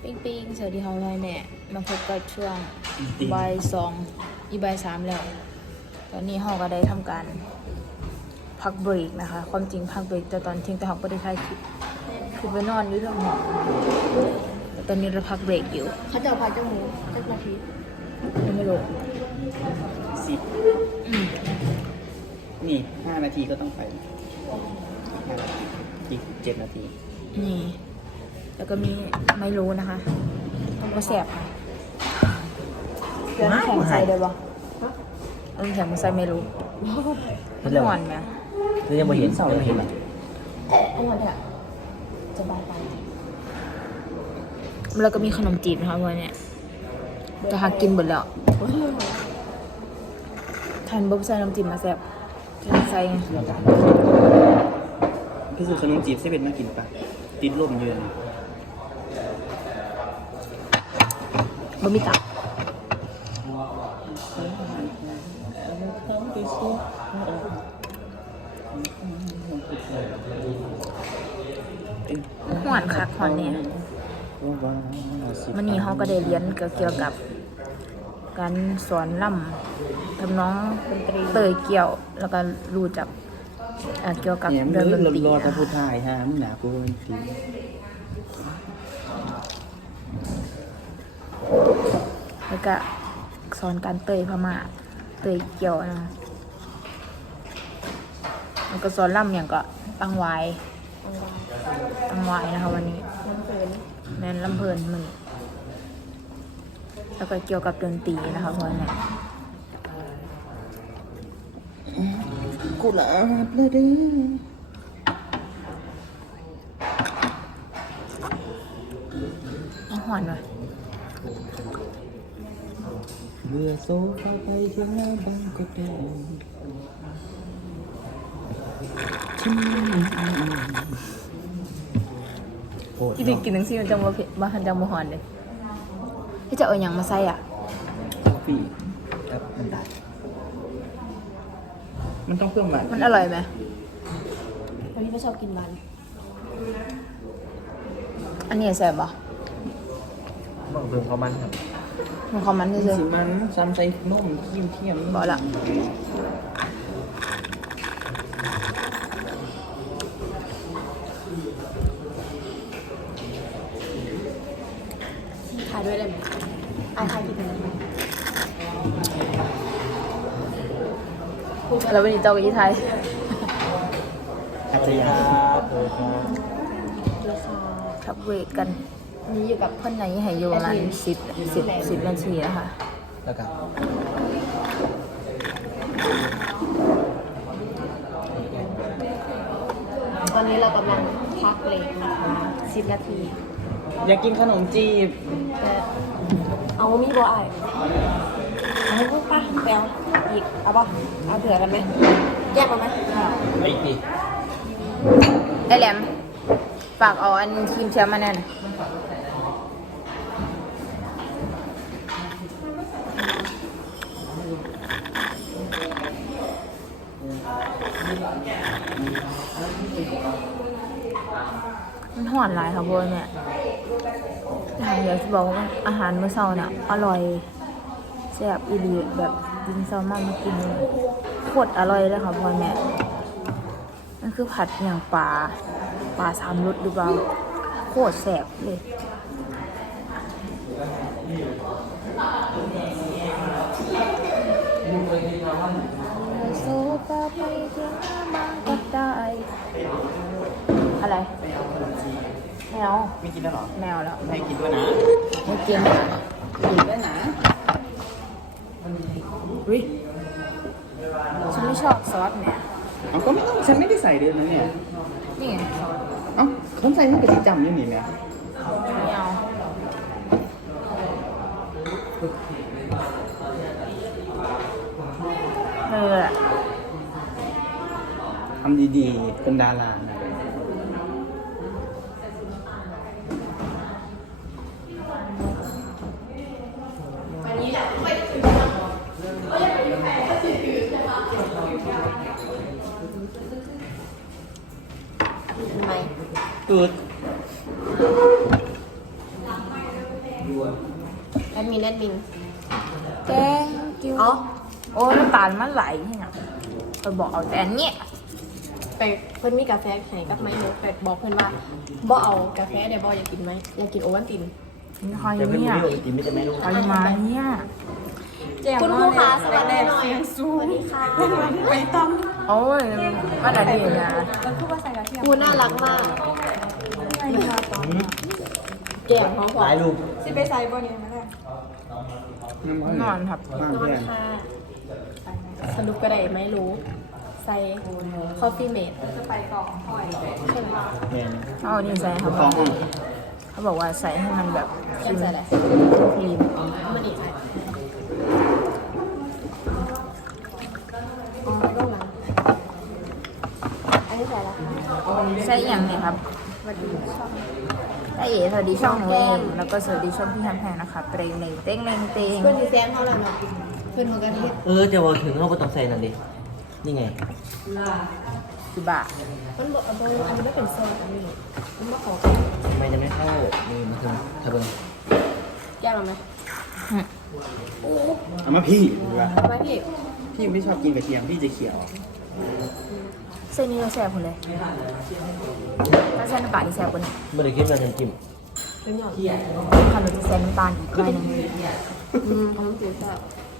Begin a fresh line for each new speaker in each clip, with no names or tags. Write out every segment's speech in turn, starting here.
ปิ้งสวัสดีค่ะพ่อแม่มาพบกับช่วงบ่ายสองบ่ายสามแล้วตอนนี้เราก็ได้ทำการพักเบรกนะคะความจริงพักเบรกแต่ตอนเที่ยงแต่เราไม่ได้ถ่ายคลิปคือไปนอนอยู่เรื่องหอแต่ตอนนี้เราพักเบรกอยู่
เขาจะเอาพักจมูกสักนาที
ไม่รู้
10นี่5 นาทีก็ต้องไปอีก7 นาที
นี่แล้วก็มีไม่รู้นะคะก็แสบค่ะเดี๋ยวน้ำแข็งใส่ได้ปะน้ำแข็งมาใส่ไม่รู้มันหวานไหม
ยังไม่เห็นยังไม่เห็นหรอ
อร่อยเนี่ยจะบายไปแล้วก็มีขนมจีบนะคะวันนี้จะหากินหมดแล้วทานบ๊อบใส่ขนมจีบมาแซ่บใส่ไง
พี่สุขนมจีบ7มากินปะติดลมเยือน
บะหมี่ตับหวานคักหวานเนี่ยมันนี่เขาก็ได้เรียนเกี่ยวกับการสอนล่ำทำน้องเตยเกี่ยวแล้วก็รู้จักเกี่ยวกับเรื่องดนตรี
รอพระพุทธายฮะมึงหนากูสิ
แล้วก็สอนการเตยพม่าเตยเกี่ยวนะแล้วก็สอนล่ำอย่างก็ตั้งไว้นะคะวันนี้แม่นลำเพลินมึงแล้วก็เกี่ยวกับดนตรีนะคะเพราะเนี่ย
กูหลับเลยเด้
อหอนว่ะ
เมื่อโซ่เข้าไปเที่ยงหน้าบังก็ได้
ที่ดิกินทั้งซี่มันจะมาเผ็ดมาหันจะมาหอนเลยที่จะเอาอย่างมาใส่อ่ะ
ปีครับมันต้องเพิ่มมัน
อร่อยไหม
วันนี้ไม่ชอบกินมัน
อันนี้แซ่บป่ะ
บอกเพิ่มเขามันครับ
มันความมันเฉย
ๆมันซ้ำใส่นมขี้มเทียม
บอกละ
ถ่ายด้วยได้ไหมถ่ายกินได้ไหม
แล้ววันนี้เจ้ากับยี่ไทย
อาจารย์
ขับเวทกัน
นี่อยู่กับ
เพื่อนไหนให้อยู่ประมาณ10 นาทีนะคะ
แล้วก็
ตอนนี้เรากำลังพักเบรกนะคะ10 นาที
อยากกินขนมจีบ
เอามีบ่ไอเอาให้พวกป้าไปเอาอีกเอาป่ะเอาเผื่อกันไหมแยกมาไหม
ไม่ดี
ได้แหลมฝากเอาอันครีมเชียร์มาแน่นมันหวานหลายค่ะพวกเนี่ยอยากจะบอกว่าอาหารมื้อเช้าเนี่ยอร่อยแซ่บอีหลีแบบกินแซลมอนมากินโคตรอร่อยเลยค่ะพ่อแม่นั่นคือผัดอย่างปลา3 รสหรือเปล่าโคตรแซ่บเลยโซฟาไปเที่ยวมาก็ได้อะไรแมว
ไม่กินแล้วหรอ
แมวแล้ว
ให้กินด้วยนะ
ไม่กิน
กินด้วยนะ
อุ๊ยฉันไม่ชอบซอสเนี่ย
อ๋อก็ไม่ต้องฉันไม่ได้ใส่ด้วยนะเนี่ย
นี่ไงซอส
อ๋อเขาใส่ให้กระดิ่งจำอยู่นี่ไหม
ไม่เอา
ทำดีๆเป็นดารานะ
ทำไม
ตืด
แอดมิน
แกงจิ้ว
อ๋อ
โอ้น้ำตาลมันไหลที่ไหนไปบอกเอาแต่อันเนี้ย
ไปเพิ่นมีกาแฟให้กับไม้นกแต่บอกเพิ่นว่าบ่เอากาแฟเดี๋ยวบ่อยากกินไหมอยากกินโอวัลติน
มีใคร
จะเป็น
เนี่ย
ไม่โดนกินไม่จะไม่รู้
ใครมาเนี่ย
คุณครูคะสวัสดีหน่อยสวัสดีค่ะไปต้อง
โอ้ยมันอะไรเนี่ย
ครูน่ารักมากแก้มเขาบอ
ห
ก
ลายรูป
สิไปใส่บ่เนี่ยนะ
นอนครับ
บ้าง
นอ
เพื่
น
อน
ค่ะสรุปก็ได้ไม่รู้ใส่คอฟฟี่เมดจะไปก่อนใช่ไหม
แมน
เอานี่ใส่ครับ
ฟ้องห้อง
เขาบอกว่าใส่ให้มันแบบค
ยั
รี
ง
ม
ใส่อะไร
ครีม
มันอีกอ๋อต้องหลังอันนี้ใส่แล้ว
ใส่อย่างเนี่ยครับใส่เอ๋สวัสดีช่องหนูเองแล้วก็สวัสดีช่องพี่แฮมแพงนะคะเตรงเน่งเต้งเน่งเตง
เพื่อนดีแซงเขาแล้วเนาะเพื่อนเขากันเทศ
จะว่าถึงเขาก็ต้องใส่นั่นดินี่ไง
คือบะ
มันบอกอันนี้ไม่เป็นโซนอันนี้มันมาขอ
ทำไมจะไม่เข้านี่มันคือทะเบิง
แก้มาไหม
เอามาพี่ดีกว่า
ไม่พี่
พี่ไม่ชอบกินกระเทียมพี่จะเขียว
เส้นนี้เราแซ่บคนเลยถ้าเส้นน้ำตาลนี่แซ่บกว่านี้
ไม่ได้คิดว่าจะจิ้ม
เป็นหยอด
ขนมจะเส้นน้ำตาลอีกหน่อยหนึง
เขาไม่ถือจ้า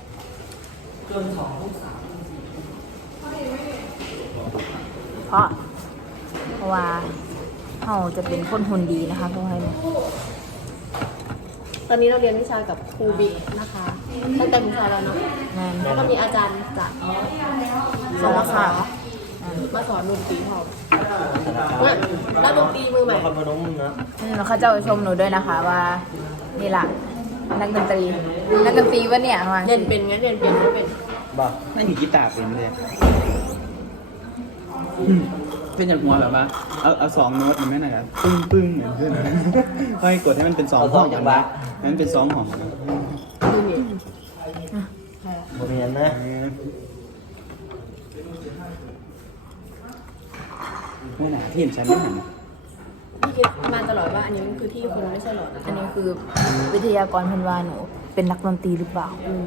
เพราะว่าเขาจะเป็นคนหุ่นดีนะคะเพราะให้เนี่ย
ตอนนี้เราเรียนวิชากับครูบิ๊กนะคะตั้งแต่วิชาแล้วเนาะ
แม่น
แล้วก็มีอาจารย์จากสารคามมาสอนดนตรีเขาแล้วดนตรีมือใหม่
นครพนมนะ
แล้วเขาจะชมหนูด้วยนะคะว่านี่แหละนักดนตรีวะเนี่ยว่า
เรียนเป็นงั้นเรียนเป็นไม่เป็น
บ้าไม่ถือกีตาร์เป็นเลยเป็นอย่างหัวแบบว่าเอาสองโน้ตมันไม่ไหนครับปึ้งปึ้งเหมือนเพื่อนค่อยกดให้มันเป็นสองห้องอย่างนี้ให้มันเป็นสองห้อง
ดูนี่
โมเมนนะว่าหนาที่เห็นฉันไม่หัน
พี่คิดมาตลอดว่าอันนี้มันคือที่คุณไม่ใช่หรอ
อันนี้คือวิทยากรเพันวาหนูเป็นนักดนตรีหรือเปล่า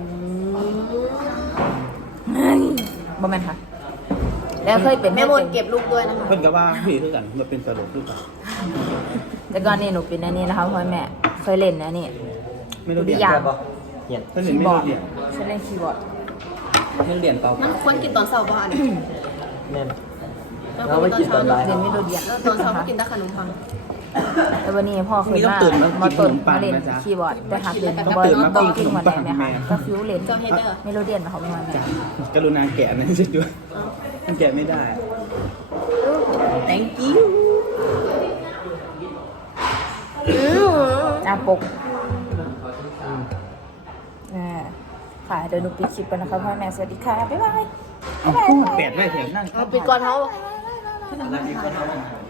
บ่แม่นค่ะ แล้วเคยเป็น
แม่มนเก็บลูกด้วยนะคะ
เพิ่นก็ว่าพี่คือกันมันเป็นตลกหรือเปล่า
แต่ก่อนนี่หนูเป็นอันนี้นะคะพ่อแม่เคยเล่นนะนี่
ไม่รู้เรียน
ทุกอย่าง
เรียนเพิ่น
คี
เรียน
ย์
ไม่
บอร์
รู้
ด
เรียน
ฉันเล่นคีย์บอร์ด
เพิ่นเรียนเปล่า
มันควรกินตอนเช้าป่ะอันนี้
แม่น
เราไม่กินตอนเช้า
เรียนไม่โดดเรียน
ตอนเช้าก็กินแต่ขนมปัง
แต่วันนี้พ่อเคยมามาเล่นคีย์บอร์ดแต่หากเล่นก็บอลต้องกินหัวแดงไหมคะก็ฟิวเล่นไม่รู้เรียนมาเขาประมาณไหน
กรุณาแกะนะช่วยด้วยมันแกะไม่ได้ thank you
ปกค่ะเดี๋ยวหนูปิดคลิปกันนะคะพ่อแม่สวัสดีค่ะบ๊ายบาย
เอาแปดไว้แถวนั่ง
ปิดก่อนเขา
แล้วนี่ก็ทำ